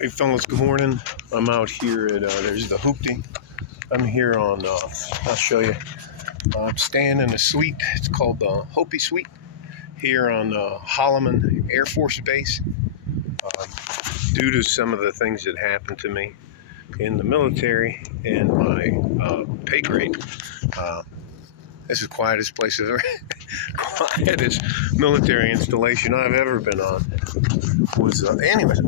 Hey fellas, good morning. I'm out here at, there's the Hoopty. I'm here on, I'll show you. I'm staying in a suite. It's called the Hopi Suite here on Holloman Air Force Base. Due to some of the things that happened to me in the military and my pay grade, this is the quietest place I've ever, quietest military installation I've ever been on. Was anyways,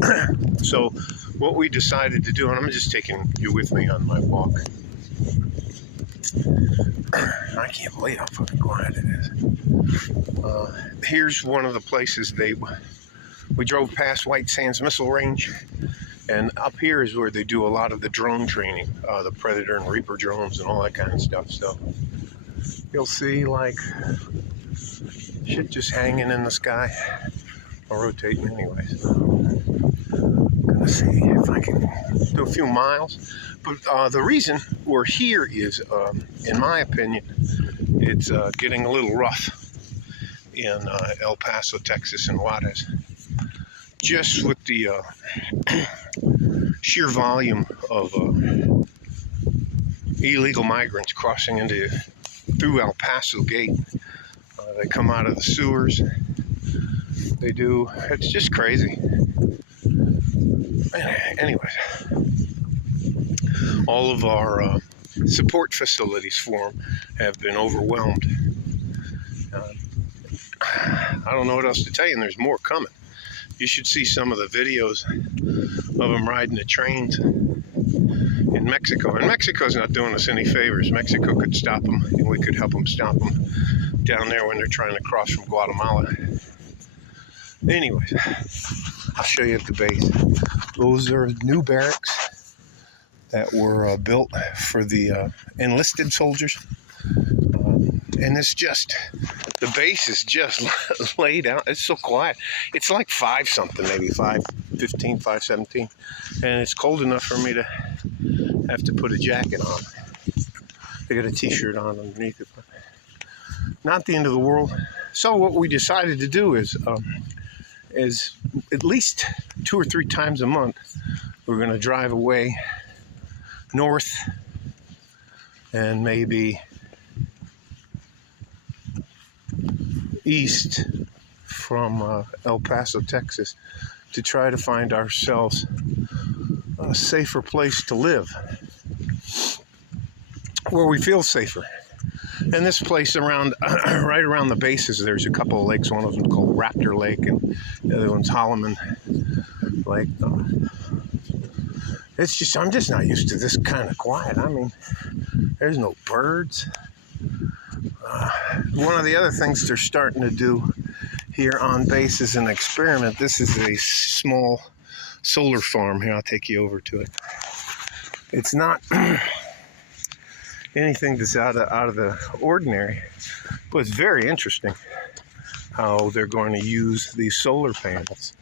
so what we decided to do, and I'm just taking you with me on my walk. I can't believe how fucking quiet it is. Here's one of the places we drove past White Sands Missile Range, and up here is where they do a lot of the drone training, the Predator and Reaper drones and all that kind of stuff. So you'll see like shit just hanging in the sky. I'll rotate anyways. I'm gonna see if I can do a few miles. But the reason we're here is, in my opinion, it's getting a little rough in El Paso, Texas, and Juarez. Just with the sheer volume of illegal migrants crossing through El Paso Gate. They come out of the sewers. It's just crazy. Anyways, all of our support facilities for them have been overwhelmed. I don't know what else to tell you, and there's more coming. You should see some of the videos of them riding the trains in Mexico. And Mexico's not doing us any favors. Mexico could stop them, and we could help them stop them down there when they're trying to cross from Guatemala. Anyways, I'll show you at the base. Those are new barracks that were built for the enlisted soldiers. And the base is just laid out. It's so quiet. It's like 5 something, maybe 5:15, 5:17. And it's cold enough for me to have to put a jacket on. I got a t-shirt on underneath it. But not the end of the world. So what we decided to do is at least 2 or 3 times a month, we're going to drive away north and maybe east from El Paso, Texas, to try to find ourselves a safer place to live, where we feel safer. And this place right around the bases, there's a couple of lakes. One of them called Raptor Lake, and the other one's Holloman Lake. I'm just not used to this kind of quiet. I mean, there's no birds. One of the other things they're starting to do here on base is an experiment. This is a small solar farm. Here, I'll take you over to it. It's not anything that's out of the ordinary, but it's very interesting how they're going to use these solar panels.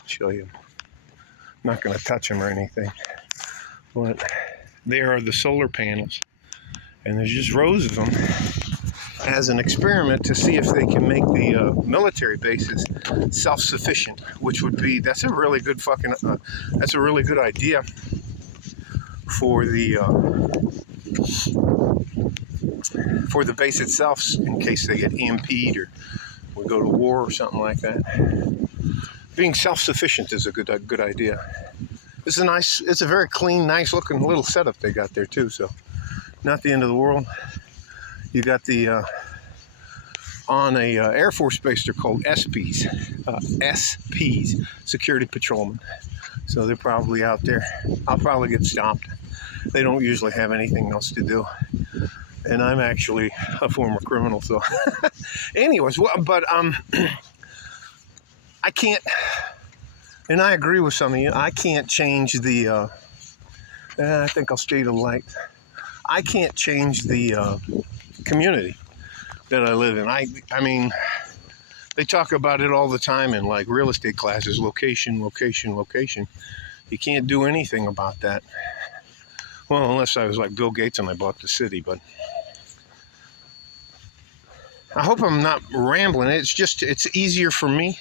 I'll show you. I'm not going to touch them or anything, but there are the solar panels, and there's just rows of them as an experiment to see if they can make the military bases self-sufficient, that's a really good idea for the base itself, in case they get EMP'd or we go to war or something like that. Being self-sufficient is a good idea. It's a very clean, nice looking little setup they got there too, so not the end of the world. You got on a Air Force base, they're called SPs, Security Patrolmen. So they're probably out there. I'll probably get stopped. They don't usually have anything else to do. And I'm actually a former criminal, so. Anyways, I can't, and I agree with some of you, I can't change I think I'll stay to light. I can't change the community that I live in. I mean, they talk about it all the time in like real estate classes, location, location, location. You can't do anything about that. Well, unless I was like Bill Gates and I bought the city, but I hope I'm not rambling. It's easier for me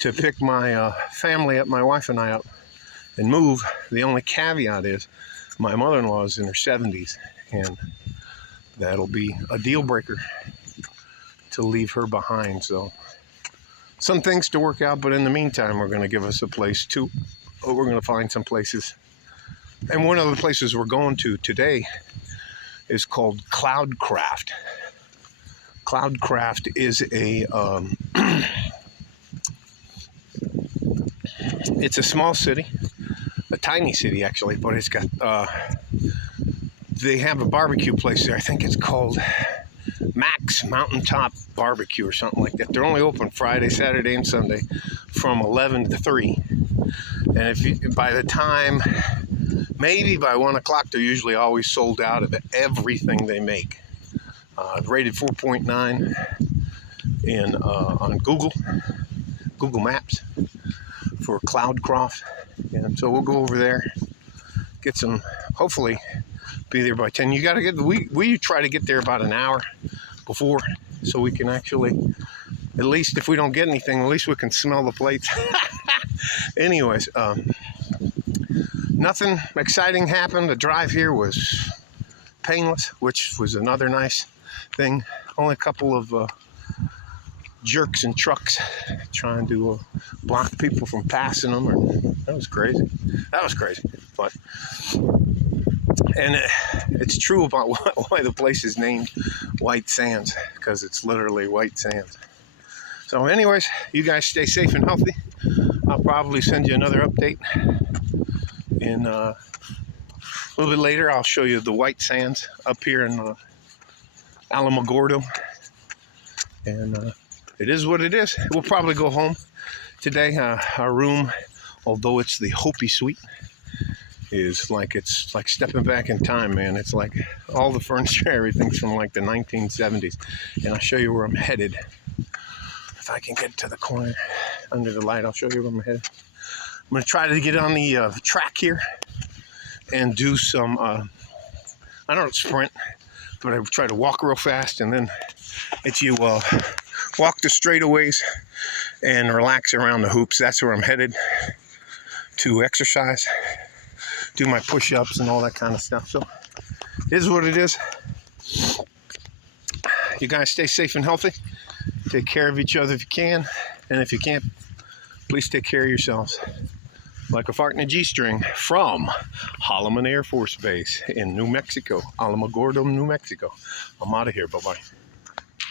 to pick my family up, my wife and I up, and move. The only caveat is my mother-in-law is in her 70s, and that'll be a deal breaker to leave her behind. So some things to work out, but in the meantime, we're going to give us a place to, we're going to find some places. And one of the places we're going to today is called Cloudcraft. Cloudcraft is a, it's a small city, a tiny city actually, but it's got, they have a barbecue place there. I think it's called Max Mountaintop Barbecue or something like that. They're only open Friday, Saturday, and Sunday from 11 to 3. And if you, by the time, maybe by 1 o'clock, they're usually always sold out of everything they make. Rated 4.9 in on Google Maps for Cloudcraft. And so we'll go over there, get some, hopefully be there by 10. You got to get, we try to get there about an hour before, so we can actually, at least if we don't get anything, at least we can smell the plates. Anyways, nothing exciting happened. The drive here was painless, which was another nice thing. Only a couple of jerks and trucks trying to block people from passing them. That was crazy. That was crazy. But, and it's true about why the place is named White Sands, because it's literally white sands. So anyways, you guys stay safe and healthy. I'll probably send you another update in a little bit later. I'll show you the white sands up here in Alamogordo. And it is what it is. We'll probably go home today. Our room, although it's the Hopi Suite, is like, it's like stepping back in time, man. It's like all the furniture, everything's from like the 1970s. And I'll show you where I'm headed. If I can get to the corner under the light, I'll show you where I'm headed. I'm going to try to get on the track here and do some, I don't sprint, but I try to walk real fast, and then if you walk the straightaways and relax around the hoops. That's where I'm headed to exercise, do my push-ups and all that kind of stuff. So it is what it is. You guys stay safe and healthy. Take care of each other if you can. And if you can't, please take care of yourselves. Like a fart in a G-string from Holloman Air Force Base in New Mexico, Alamogordo, New Mexico. I'm out of here. Bye-bye.